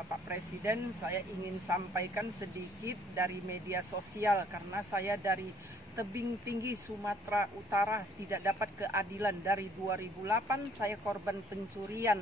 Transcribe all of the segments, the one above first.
Bapak Presiden, saya ingin sampaikan sedikit dari media sosial karena saya dari tebing tinggi Sumatera Utara tidak dapat keadilan. Dari 2008 saya korban pencurian.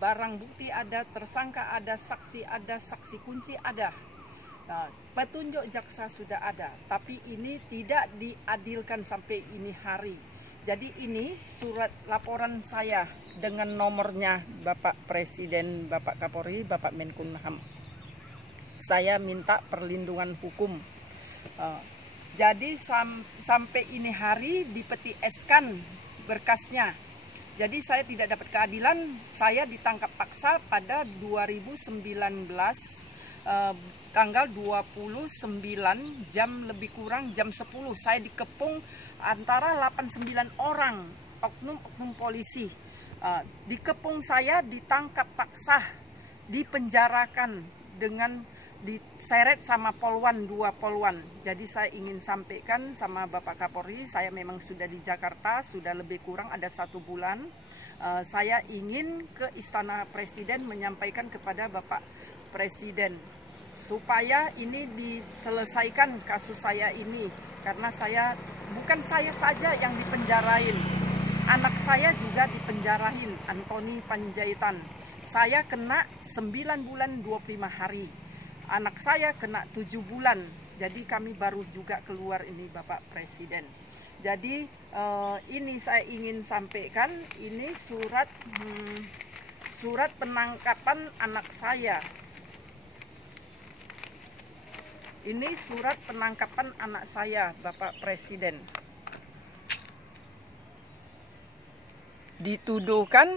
Barang bukti ada, tersangka ada, saksi kunci ada. Nah, petunjuk jaksa sudah ada, tapi ini tidak diadilkan sampai ini hari. Jadi ini surat laporan saya dengan nomornya Bapak Presiden, Bapak Kapolri, Bapak Menkumham. Saya minta perlindungan hukum. Jadi sampai ini hari dipeti eskan berkasnya. Jadi saya tidak dapat keadilan, saya ditangkap paksa pada 2019 tanggal 29 jam lebih kurang jam 10. Saya dikepung antara 8-9 orang oknum polisi. Dikepung saya, ditangkap paksa, dipenjarakan dengan diseret sama polwan, 2 polwan. Jadi saya ingin sampaikan sama Bapak Kapolri, saya memang sudah di Jakarta, sudah lebih kurang ada 1 bulan. Saya ingin ke Istana Presiden menyampaikan kepada Bapak Presiden supaya ini diselesaikan kasus saya ini, karena bukan saya saja yang dipenjarain, anak saya juga dipenjarain, Antoni Panjaitan. Saya kena 9 bulan 25 hari, anak saya kena 7 bulan. Jadi kami baru juga keluar ini Bapak Presiden. Jadi ini saya ingin sampaikan, ini surat penangkapan anak saya. Ini surat penangkapan anak saya, Bapak Presiden. Dituduhkan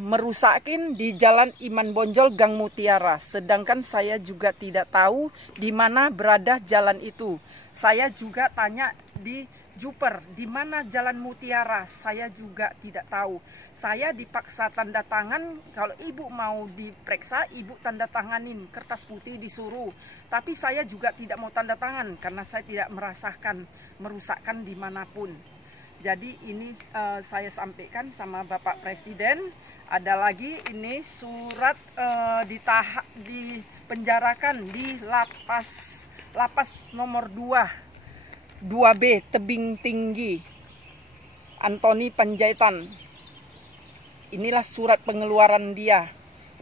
merusakin di Jalan Iman Bonjol Gang Mutiara. Sedangkan saya juga tidak tahu di mana berada jalan itu. Saya juga tanya di Juper, di mana Jalan Mutiara, saya juga tidak tahu. Saya dipaksa tanda tangan, kalau ibu mau diperiksa, ibu tanda tanganin, kertas putih disuruh. Tapi saya juga tidak mau tanda tangan, karena saya tidak merasakan merusakkan dimanapun. Jadi ini saya sampaikan sama Bapak Presiden. Ada lagi ini surat dipenjarakan di lapas nomor 2B Tebing Tinggi, Antoni Panjaitan. Inilah surat pengeluaran dia.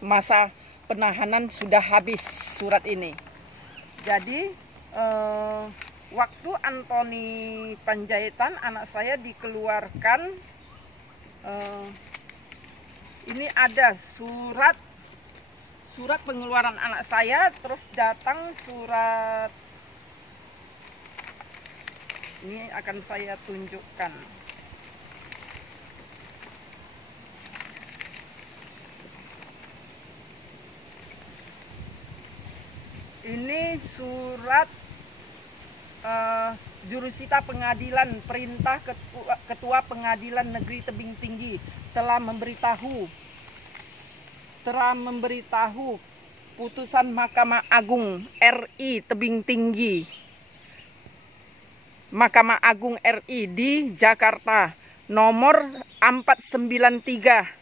Masa penahanan sudah habis surat ini. Jadi waktu Antoni Panjaitan anak saya dikeluarkan, ini ada surat pengeluaran anak saya, terus datang surat, ini akan saya tunjukkan. Ini surat jurusita pengadilan, perintah Ketua Pengadilan Negeri Tebing Tinggi telah memberitahu putusan Mahkamah Agung RI Tebing Tinggi, Mahkamah Agung RI di Jakarta nomor 493.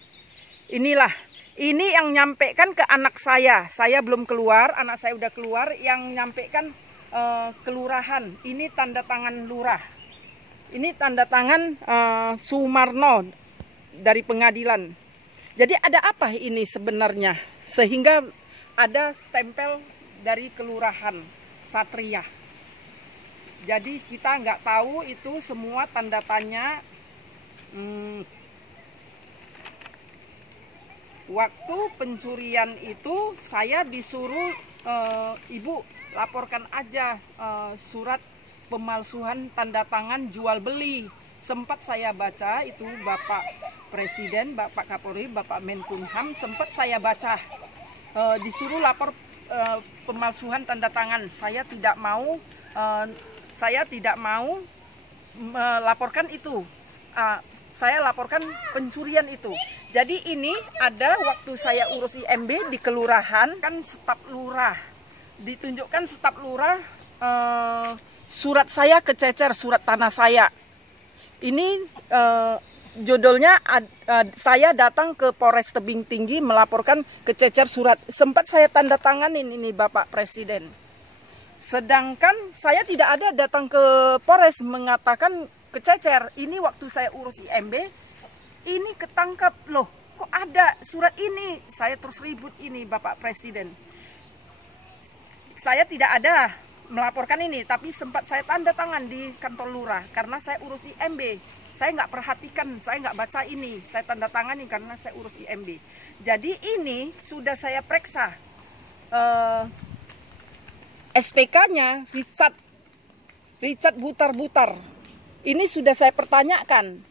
Ini yang nyampaikan ke anak saya belum keluar, anak saya udah keluar, yang nyampaikan kelurahan. Ini tanda tangan lurah, ini tanda tangan Sumarno dari pengadilan. Jadi ada apa ini sebenarnya sehingga ada stempel dari kelurahan Satria. Jadi kita nggak tahu itu semua tanda tanya. Waktu pencurian itu saya disuruh ibu laporkan aja surat pemalsuan tanda tangan jual beli. Sempat saya baca itu Bapak Presiden, Bapak Kapolri, Bapak Menkumham, sempat saya baca disuruh lapor pemalsuan tanda tangan. Saya tidak mau melaporkan itu. Saya laporkan pencurian itu. Jadi ini ada waktu saya urus IMB di kelurahan, kan staf lurah. Ditunjukkan staf lurah surat saya kececer, surat tanah saya. Ini judulnya saya datang ke Polres Tebing Tinggi melaporkan kececer surat. Sempat saya tanda tanganin ini Bapak Presiden. Sedangkan saya tidak ada datang ke Polres mengatakan kececer. Ini waktu saya urus IMB, ini ketangkap loh. Kok ada surat ini? Saya terus ribut ini Bapak Presiden. Saya tidak ada melaporkan ini, tapi sempat saya tanda tangan di kantor lurah karena saya urus IMB. Saya nggak perhatikan, saya nggak baca ini, saya tanda tangani karena saya urus IMB. Jadi ini sudah saya periksa. SPK-nya Richard Butar-Butar. Ini sudah saya pertanyakan.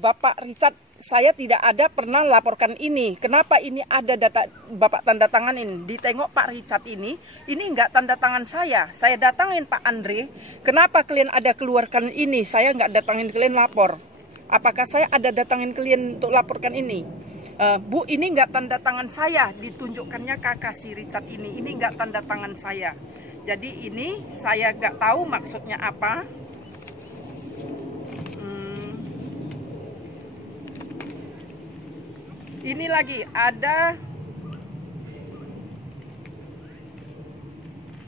Bapak Richard, saya tidak ada pernah laporkan ini. Kenapa ini ada data Bapak tanda tanganin? Ditengok Pak Richard ini nggak tanda tangan saya. Saya datangin Pak Andre. Kenapa kalian ada keluarkan ini? Saya nggak datangin kalian lapor. Apakah saya ada datangin kalian untuk laporkan ini? Bu, ini nggak tanda tangan saya. Ditunjukkannya kakak si Richard ini. Ini nggak tanda tangan saya. Jadi ini saya nggak tahu maksudnya apa. Ini lagi ada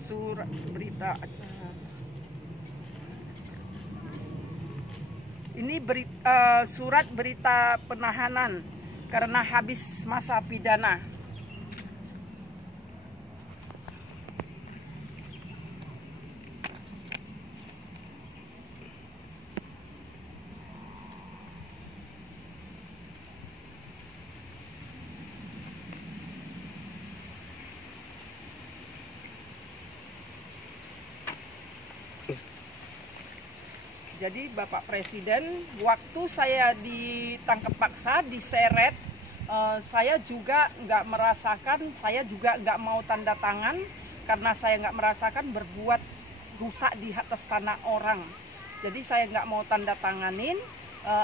surat berita acara. Ini surat berita penahanan karena habis masa pidana. Jadi Bapak Presiden, waktu saya ditangkap paksa, diseret, saya juga nggak merasakan, saya juga nggak mau tanda tangan karena saya nggak merasakan berbuat rusak di atas tanah orang. Jadi saya nggak mau tanda tanganin,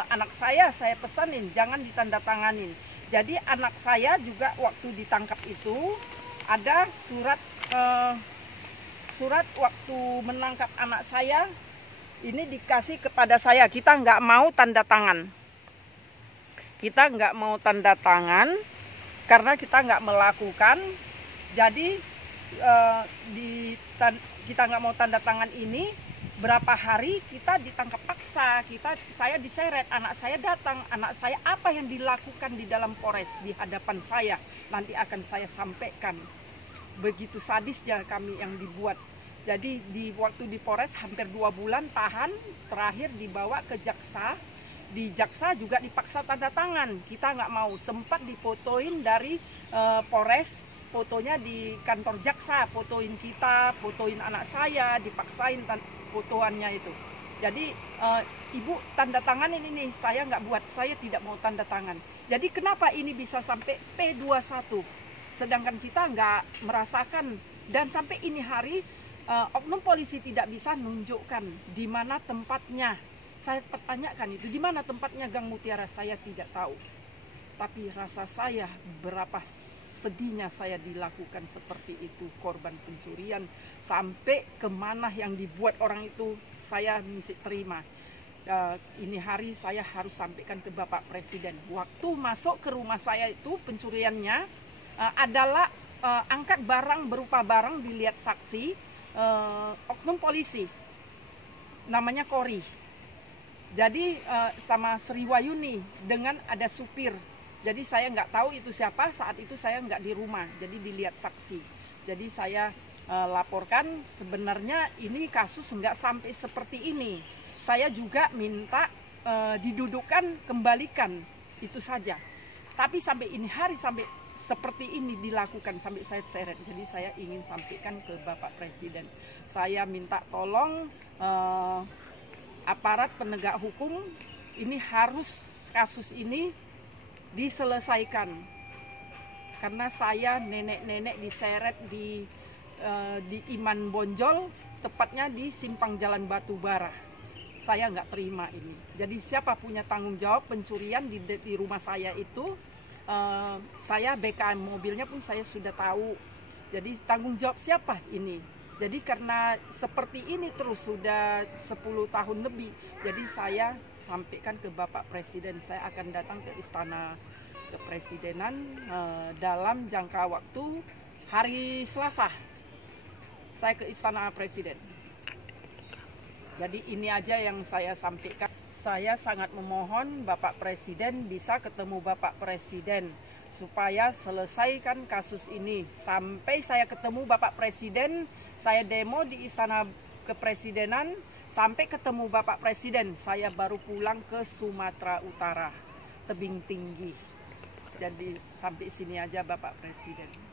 anak saya pesanin jangan ditanda tanganin. Jadi anak saya juga waktu ditangkap itu ada surat waktu menangkap anak saya. Ini dikasih kepada saya, kita nggak mau tanda tangan. Kita nggak mau tanda tangan karena kita nggak melakukan. Jadi kita nggak mau tanda tangan ini. Berapa hari kita ditangkap paksa, saya diseret, anak saya datang, anak saya apa yang dilakukan di dalam Polres di hadapan saya nanti akan saya sampaikan. Begitu sadisnya kami yang dibuat. Jadi waktu di Polres hampir 2 bulan tahan, terakhir dibawa ke jaksa. Di jaksa juga dipaksa tanda tangan, kita nggak mau. Sempat difotoin dari Polres, fotonya di kantor jaksa, fotoin kita, fotoin anak saya, dipaksain fotoannya itu. Jadi Ibu tanda tangan ini saya nggak buat, saya tidak mau tanda tangan. Jadi kenapa ini bisa sampai P21? Sedangkan kita nggak merasakan dan sampai ini hari oknum polisi tidak bisa nunjukkan di mana tempatnya. Saya pertanyakan itu, di mana tempatnya Gang Mutiara, saya tidak tahu. Tapi rasa saya berapa sedihnya saya dilakukan seperti itu, korban pencurian. Sampai kemana yang dibuat orang itu, saya mesti terima. Ini hari saya harus sampaikan ke Bapak Presiden. Waktu masuk ke rumah saya itu pencuriannya adalah angkat barang berupa barang dilihat saksi. Oknum polisi namanya Kori, jadi sama Sri Wayuni dengan ada supir. Jadi saya nggak tahu itu siapa, saat itu saya nggak di rumah, jadi dilihat saksi. Jadi saya laporkan, sebenarnya ini kasus nggak sampai seperti ini. Saya juga minta didudukkan, kembalikan, itu saja. Tapi sampai ini hari, sampai seperti ini dilakukan, sampai saya seret. Jadi saya ingin sampaikan ke Bapak Presiden, saya minta tolong aparat penegak hukum ini harus kasus ini diselesaikan. Karena saya nenek-nenek diseret di Iman Bonjol, tepatnya di Simpang Jalan Batubara. Saya nggak terima ini. Jadi siapa punya tanggung jawab pencurian di rumah saya itu? Saya BKM mobilnya pun saya sudah tahu. Jadi tanggung jawab siapa ini? Jadi karena seperti ini terus sudah 10 tahun lebih, jadi saya sampaikan ke Bapak Presiden, saya akan datang ke Istana Kepresidenan dalam jangka waktu hari Selasa. Saya ke Istana Presiden. Jadi ini aja yang saya sampaikan. Saya sangat memohon Bapak Presiden bisa ketemu Bapak Presiden supaya selesaikan kasus ini. Sampai saya ketemu Bapak Presiden, saya demo di Istana Kepresidenan, sampai ketemu Bapak Presiden, saya baru pulang ke Sumatera Utara, Tebing Tinggi. Jadi sampai sini aja Bapak Presiden.